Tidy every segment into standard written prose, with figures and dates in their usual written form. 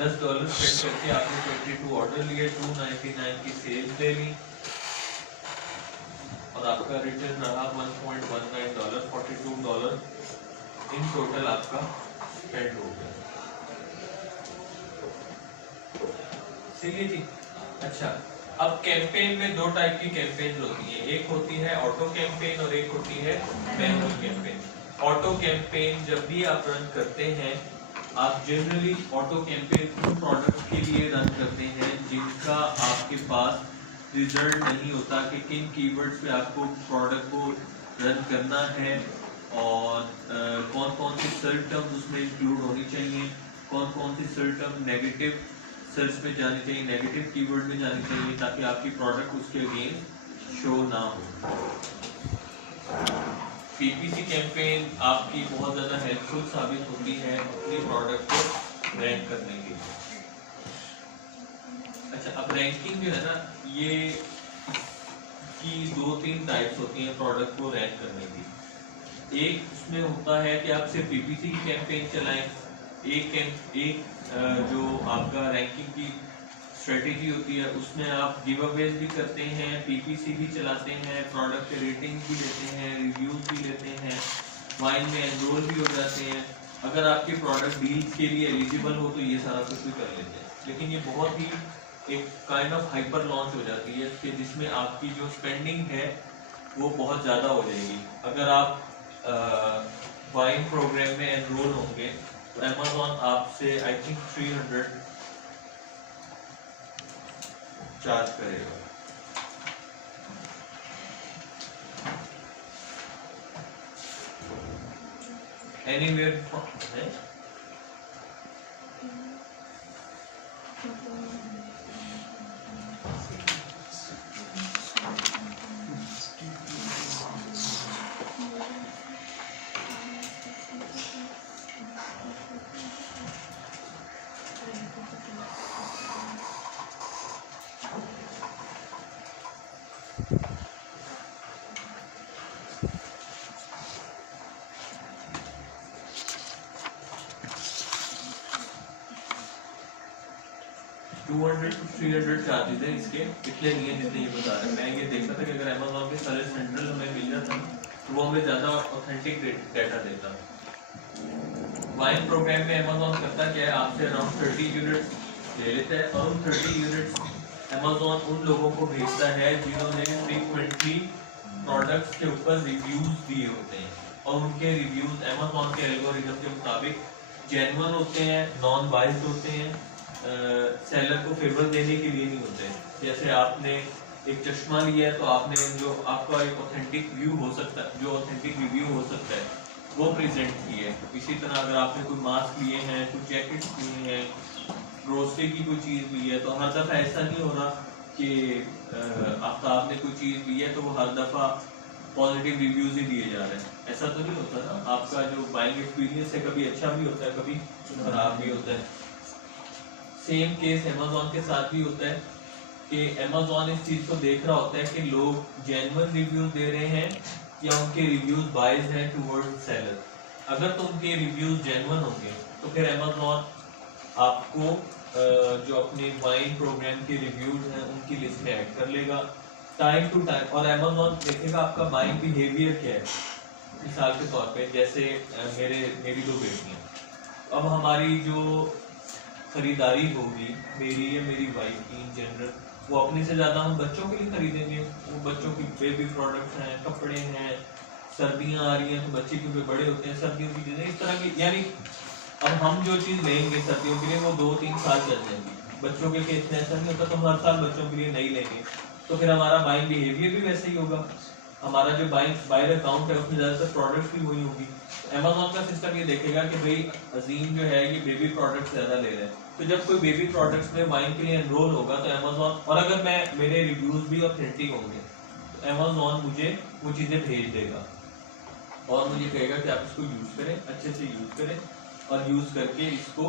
$10 spend करके आपने 22 order लिए, 299 की सेल ले ली और आपका रिटर्न रहा $1.19, $42 इन टोटल आपका स्पेंड हो गया। सही है जी। अच्छा, अब कैंपेन में दो टाइप की कैंपेन होती है, एक होती है ऑटो कैंपेन और एक होती है मैनुअल कैंपेन। ऑटो कैंपेन जब भी आप रन करते हैं, आप जनरली ऑटो कैंपेन उन प्रोडक्ट के लिए रन करते हैं जिनका आपके पास रिजल्ट नहीं होता कि किन कीवर्ड्स पे आपको प्रोडक्ट को रन करना है और कौन कौन सी सर्च टर्म्स उसमें इंक्लूड होनी चाहिए, कौन कौन सी सर्च टर्म नेगेटिव सर्च पे जानी चाहिए, नेगेटिव कीवर्ड में जानी चाहिए, ताकि आपकी प्रोडक्ट उसके अगेंस्ट शो ना हो। पीपीसी कैंपेन आपकी बहुत ज़्यादा हेल्पफुल साबित होती है अपने प्रोडक्ट को रैंक करने के लिए। अच्छा, अब रैंकिंग जो है ना, ये की 2-3 टाइप्स होती हैं प्रोडक्ट को रैंक करने की। एक उसमें होता है कि आप सिर्फ पीपीसी की कैंपेन चलाएं, एक जो आपका रैंकिंग की स्ट्रेटेजी होती है उसमें आप गिव अवेज भी करते हैं, पीपीसी भी चलाते हैं, प्रोडक्ट के रेटिंग भी लेते हैं, रिव्यूज भी लेते हैं, वाइन में एनरोल भी हो जाते हैं। अगर आपके प्रोडक्ट डील्स के लिए एलिजिबल हो तो ये सारा कुछ भी कर लेते हैं। लेकिन ये बहुत ही एक काइंड ऑफ हाइपर लॉन्च हो जाती है कि जिसमें आपकी जो स्पेंडिंग है वो बहुत ज़्यादा हो जाएगी। अगर आप वाइन प्रोग्राम में एनरोल होंगे तो Amazon आपसे आई थिंक 300 चार्ज करेगा। एनीवेयर $200-300 चार्जेस है इसके, इतने नहीं है जितने ये बता रहे हैं। मैं ये देखता था कि अगर Amazon के सर्च सेंट्रल हमें मिल जाता तो वो हमें ज़्यादा ऑथेंटिक डाटा देता। वाइन प्रोग्राम में Amazon करता क्या है, आपसे अराउंड 30 यूनिट्स ले लेता है और उन 30 यूनिट्स Amazon उन लोगों को भेजता है जिन्होंने फ्रीक्वेंटली प्रोडक्ट्स के ऊपर रिव्यूज दिए होते हैं और उनके रिव्यूज Amazon के एल्गोरिथम के मुताबिक जेन्युइन होते हैं, नॉन बाइस्ड होते हैं, सेलर को फेवर देने के लिए नहीं होते। जैसे आपने एक चश्मा लिया है तो आपने जो आपका एक ऑथेंटिक व्यू हो सकता है, जो ऑथेंटिक रिव्यू हो सकता है वो प्रेजेंट किए है। इसी तरह अगर आपने कोई मास्क लिए हैं, कुछ जैकेट्स लिए हैं, ग्रोसरी की कोई चीज़ ली है, तो हर दफ़ा ऐसा नहीं हो रहा कि आपने कोई चीज़ ली है तो वो हर दफ़ा पॉजिटिव रिव्यूज ही दिए जा रहे हैं, ऐसा तो नहीं होता ना। आपका जो बाइंग एक्सपीरियंस है कभी अच्छा भी होता है, कभी खराब भी होता है। सेम केस Amazon के साथ भी होता है कि Amazon इस चीज़ को देख रहा होता है कि लोग जेन्युइन रिव्यूज दे रहे हैं या उनके रिव्यूज बाइज्ड हैं टुवर्ड्स सेलर। अगर तो उनके रिव्यूज जेन्युइन होंगे तो फिर Amazon आपको जो अपने वाइन प्रोग्राम के रिव्यूज हैं उनकी लिस्ट में ऐड कर लेगा टाइम टू टाइम। और Amazon देखेगा आपका बाइंग बिहेवियर क्या है। मिसाल के तौर पे जैसे मेरी 2 बेटियां, अब हमारी जो खरीदारी होगी मेरी या मेरी वाइफ की इन जनरल, वो अपने से ज़्यादा हम बच्चों के लिए खरीदेंगे। वो बच्चों की बेबी प्रोडक्ट्स हैं, कपड़े हैं, सर्दियाँ आ रही हैं तो बच्चे क्योंकि बड़े होते हैं, सर्दियों की चीज़ें इस तरह की, यानी अब हम जो चीज़ लेंगे सर्दियों के लिए वो 2-3 साल चल जाएगी। बच्चों के केस में ऐसा नहीं होता, तो हम हर साल बच्चों के लिए नहीं लेंगे, तो फिर हमारा बाइंग बिहेवियर भी वैसे ही होगा। हमारा जो बायर अकाउंट है उसमें ज़्यादातर प्रोडक्ट्स भी वही होगी। Amazon का सिस्टम ये देखेगा कि भाई अजीम जो है ये बेबी प्रोडक्ट्स ज़्यादा ले रहे हैं, तो जब कोई बेबी प्रोडक्ट्स में वाइन के लिए एनरोल होगा तो Amazon, और अगर मेरे रिव्यूज भी ऑथेंटिक होंगे तो Amazon मुझे वो चीज़ें भेज देगा और मुझे कहेगा कि आप इसको यूज़ करें, अच्छे से यूज़ करें, और यूज़ करके इसको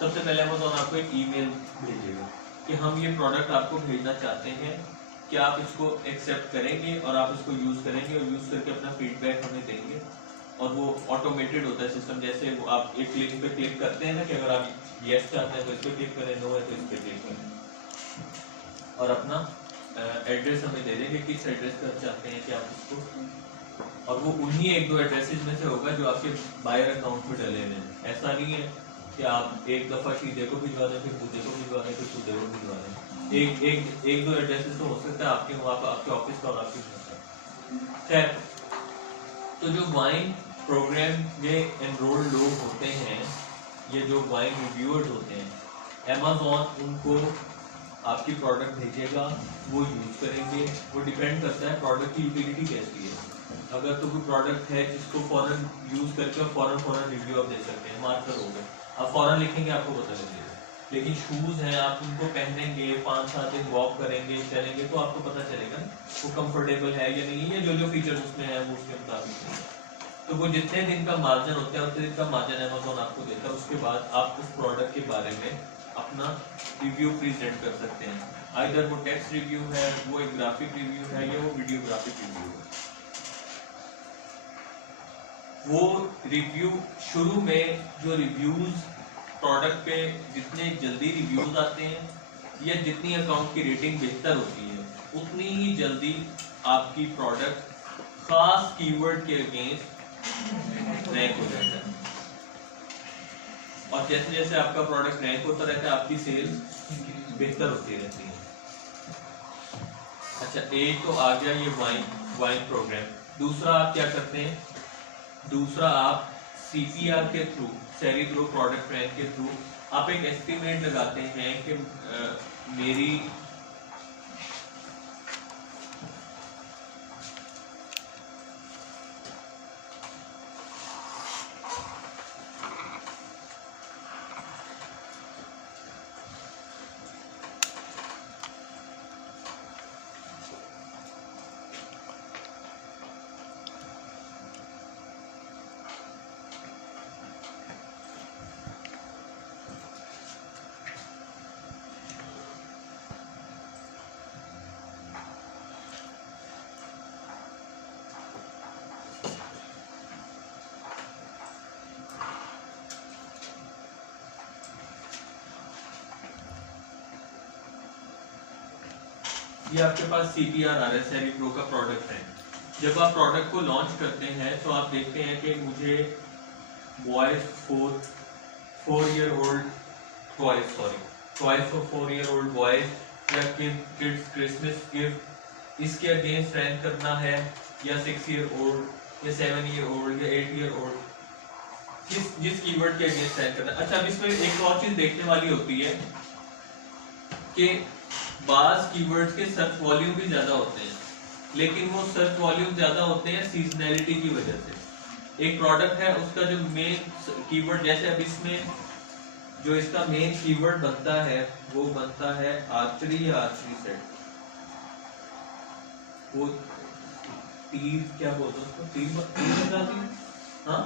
सबसे पहले Amazon आपको एक ईमेल भेजेगा कि हम ये प्रोडक्ट आपको भेजना चाहते हैं, कि आप इसको एक्सेप्ट करेंगे और आप इसको यूज़ करेंगे और यूज़ करके अपना फीडबैक हमें देंगे। और वो ऑटोमेटेड होता है सिस्टम। जैसे वो आप एक लिंक पे क्लिक करते हैं ना कि अगर आप यस चाहते हैं तो इस पे क्लिक करें, नो है तो इस पे क्लिक करें और अपना एड्रेस हमें दे देंगे किस एड्रेस पे आप चाहते हैं कि आप उसको, और वो उन्हीं एक दो एड्रेसेस में से होगा जो आपके बायर अकाउंट में डले हुए हैं। ऐसा नहीं है कि आप एक दफ़ा शीदे को भिजवा दें, फिर दूधे को भिजवा दें, फिर सूदे को भिजवा दें। एक दो एड्रेसेस तो हो सकता है आपके वहाँ पर, आपके ऑफिस का और आपके घर का। खैर, तो जो वाइन प्रोग्राम में एनरोल्ड लोग होते हैं, ये जो वाइन रिव्यूअर्स होते हैं, अमेज़न उनको आपकी प्रोडक्ट भेजेगा, वो यूज़ करेंगे। वो डिपेंड करता है प्रोडक्ट की यूटिलिटी कैसी है। अगर तो कोई प्रोडक्ट है जिसको फ़ौरन यूज़ करके और फ़ौरन रिव्यू आप दे सकते हैं, मार्कर हो गए, आप फ़ौरन लिखेंगे आपको पता लगेगा। लेकिन शूज़ हैं, आप उनको पहनेंगे, 5-7 दिन वॉक करेंगे, चलेंगे, तो आपको पता चलेगा वो कंफर्टेबल है या नहीं है, जो फीचर उसमें है वो उसके मुताबिक नहीं है। तो वो जितने दिन का मार्जिन होता है उतने दिन का मार्जिन अमेज़न आपको देता है। उसके बाद आप उस प्रोडक्ट के बारे में अपना रिव्यू प्रेजेंट कर सकते हैं। आइदर वो टेक्स्ट रिव्यू है, वो एक ग्राफिक रिव्यू है, या वो वीडियोग्राफिक रिव्यू है। वो रिव्यू शुरू में जो रिव्यूज प्रोडक्ट पे जितने जल्दी रिव्यूज आते हैं या जितनी अकाउंट की रेटिंग बेहतर होती है, उतनी ही जल्दी आपकी प्रोडक्ट खास कीवर्ड के अगेंस्ट रैंक हो जाता है। और जैसे जैसे आपका प्रोडक्ट रैंक होता रहता है, आपकी सेल्स बेहतर होती रहती है। अच्छा, एक तो आ गया ये वाइन प्रोग्राम। दूसरा आप क्या करते हैं, दूसरा आप CPR के थ्रू, सेरिब्रो प्रोडक्ट रैंक के थ्रू आप एक एस्टिमेट लगाते हैं कि मेरी ये आपके पास CPR आ रहा है, सेरिब्रो का प्रोडक्ट है। जब आप प्रोडक्ट को लॉन्च करते हैं तो आप देखते हैं कि मुझे boys 4 year old toys for 4 year old boys या किड्स क्रिसमस गिफ्ट, इसके अगेंस्ट रैंक करना है, या 6 ईयर ओल्ड या 7 ईयर ओल्ड या 8 ईयर ओल्ड, जिस कीवर्ड के अगेंस्ट रैंक करना है। अच्छा, अब इसमें एक और चीज देखने वाली होती है कि बाज कीवर्ड्स के सर्च वॉल्यूम भी ज्यादा होते हैं, लेकिन वो सर्च वॉल्यूम ज्यादा होते हैं सीजनैलिटी की वजह से। एक प्रोडक्ट है, उसका जो मेन कीवर्ड, जैसे अब इसमें जो इसका मेन कीवर्ड बनता है वो बनता है आर्चरी या आर्चरी सेट। वो तीर, क्या बोलते हैं उसको, तीर हाँ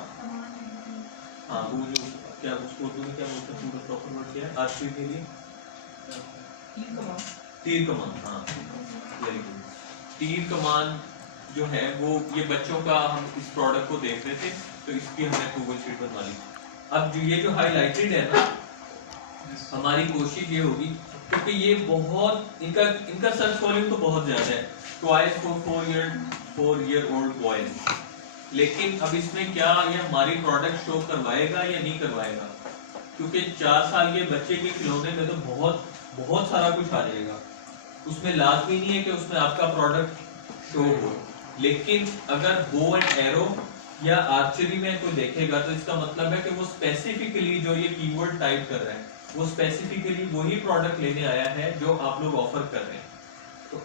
हाँ, वो जो क्या उसको उर्दू में क्या बोलते हैं, पूरा प्रॉपर वर्ड क्या है आर्चरी के लिए? तीर कमान। हाँ, वेरी गुड। तीर कमान जो है वो, ये बच्चों का, हम इस प्रोडक्ट को देख रहे थे तो इसकी हमने गूगल शीट बनवा ली। अब जो ये जो हाईलाइटेड है ना, हमारी कोशिश ये होगी, क्योंकि ये बहुत इनका सर्च वॉल्यूम तो बहुत ज्यादा है, toys for 4 year old boys, लेकिन अब इसमें क्या ये हमारी प्रोडक्ट शो करवाएगा या नहीं करवाएगा? क्योंकि 4 साल के बच्चे के खिलौने में तो बहुत सारा कुछ आ जाएगा। उसमें लाजमी नहीं है कि उसमें आपका प्रोडक्ट शो हो, लेकिन अगर बो एंड एरो या आर्चरी में कोई देखेगा तो इसका मतलब है कि वो स्पेसिफिकली जो ये कीवर्ड टाइप कर रहा है वो स्पेसिफिकली वही प्रोडक्ट लेने आया है जो आप लोग ऑफर कर रहे हैं। तो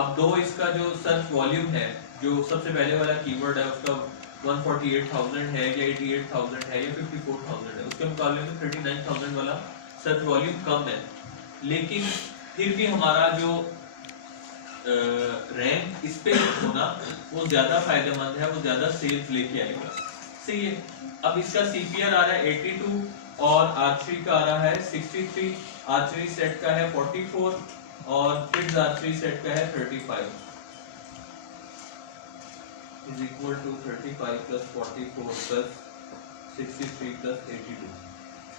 अब दो इसका जो सर्च वॉल्यूम है, जो सबसे पहले वाला कीवर्ड है उसका 148,000 है या 88,000 है या 54,000 है, उसके मुकाबले में 39,000 वाला सर्च वॉल्यूम कम है, लेकिन फिर भी हमारा जो रैंक इस पे होना वो ज्यादा फायदेमंद है, वो ज्यादा सेल्स लेके आएगा। सही है। अब इसका CPR आ रहा है 82 और आर्चरी का आ रहा है 63, आर्चरी सेट का है 44 और किड्स आर्चरी सेट का है 35। Is equal to 35 plus 44 plus 63 plus 82,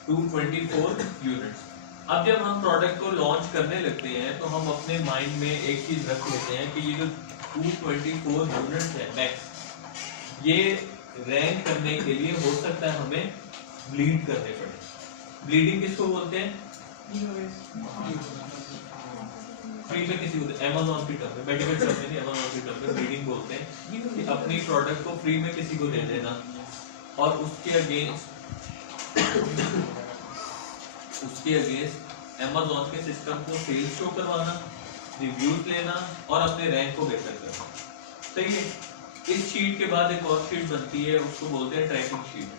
224 units. अब जब हम प्रोडक्ट को लॉन्च करने लगते हैं तो हम अपने माइंड में एक चीज रख लेते हैं कि ये जो 224 यूनिट्स है मैक्स, ये रैंक करने के लिए हो सकता है हमें ब्लीड करने पड़े। ब्लीडिंग किसको बोलते हैं? फ्री में किसी को, Amazon की टर्म में, मेडिकल टर्म में नहीं, Amazon की टर्म में ब्लीडिंग बोलते हैं कि अपनी प्रोडक्ट को फ्री में किसी को दे देना और उसके अगेंस्ट Amazon के सिस्टम को सेल्स शो करवाना, रिव्यूज लेना और अपने रैंक को बेहतर करना। सही है। इस शीट के बाद एक और शीट बनती है, उसको बोलते हैं ट्रैकिंग शीट।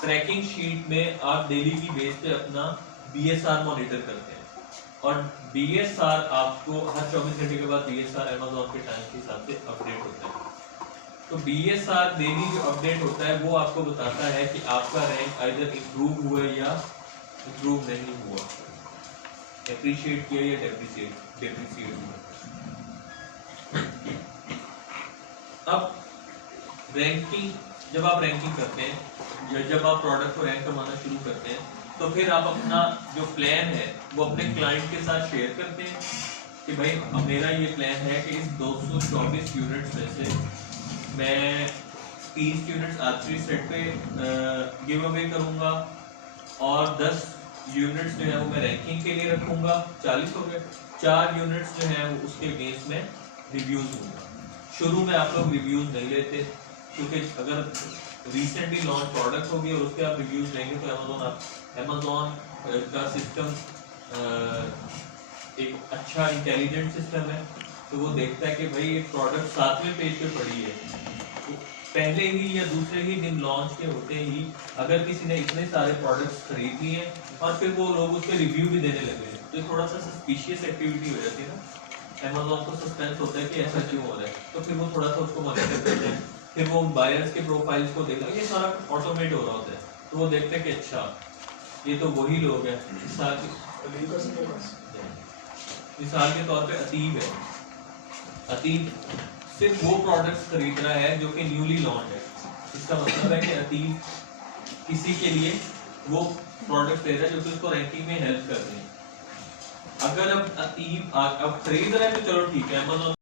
ट्रैकिंग शीट में आप डेली की बेस पे अपना BSR मॉनिटर करते हैं और BSR आपको हर 24 घंटे के बाद BSR Amazon के टाइम के हिसाब से अपडेट होता है। तो BSR डेली जो अपडेट होता है वो आपको बताता है कि आपका रैंक आइदर इम्प्रूव हुआ या इम्प्रूव नहीं हुआ, एप्रिशिएट किया या डेप्रिशिएट हुआ। अब रैंकिंग, जब आप रैंकिंग करते हैं या जब आप प्रोडक्ट को रैंक करवाना शुरू करते हैं तो फिर आप अपना जो प्लान है वो अपने क्लाइंट के साथ शेयर करते हैं कि भाई अब मेरा ये प्लान है कि इस 224 यूनिट्स में से मैं 30 यूनिट्स आखिरी सेट पे गिव अवे करूंगा और 10 यूनिट्स जो है वो मैं रैंकिंग के लिए रखूंगा, 40 हो गए। 4 यूनिट्स जो है वो उसके बेस में रिव्यूज होंगे। शुरू में आप लोग रिव्यूज नहीं लेते क्योंकि अगर रिसेंटली लॉन्च प्रोडक्ट होगी और उसके आप रिव्यूज लेंगे तो Amazon का सिस्टम एक अच्छा इंटेलिजेंट सिस्टम है, तो वो देखता है कि भाई एक प्रोडक्ट 7वें पेज पे पड़ी है, तो पहले ही या दूसरे ही दिन लॉन्च के होते ही अगर किसी ने इतने सारे प्रोडक्ट्स खरीद लिए और फिर वो लोग उसके रिव्यू भी देने लगे तो थोड़ा सा सस्पिशियस एक्टिविटी हो जाती है ना। Amazon को सस्पेंस होता है कि ऐसा क्यों हो रहा है, तो फिर वो थोड़ा सा उसको मॉनिटर करते हैं, फिर वो बायर्स के प्रोफाइल्स को देखा, ये सारा ऑटोमेट हो रहा होता है, तो वो देखते हैं कि अच्छा ये तो वही लोग हैं। मिसाल के तौर पे अतीब है, अतीब सिर्फ वो प्रोडक्ट्स खरीद रहा है जो कि न्यूली लॉन्च है। इसका मतलब है कि अतीब किसी के लिए वो प्रोडक्ट दे रहा है जो कि उसको रैंकिंग में हेल्प कर रही है। अगर अब अतीब अब खरीद रहा है तो चलो ठीक है, Amazon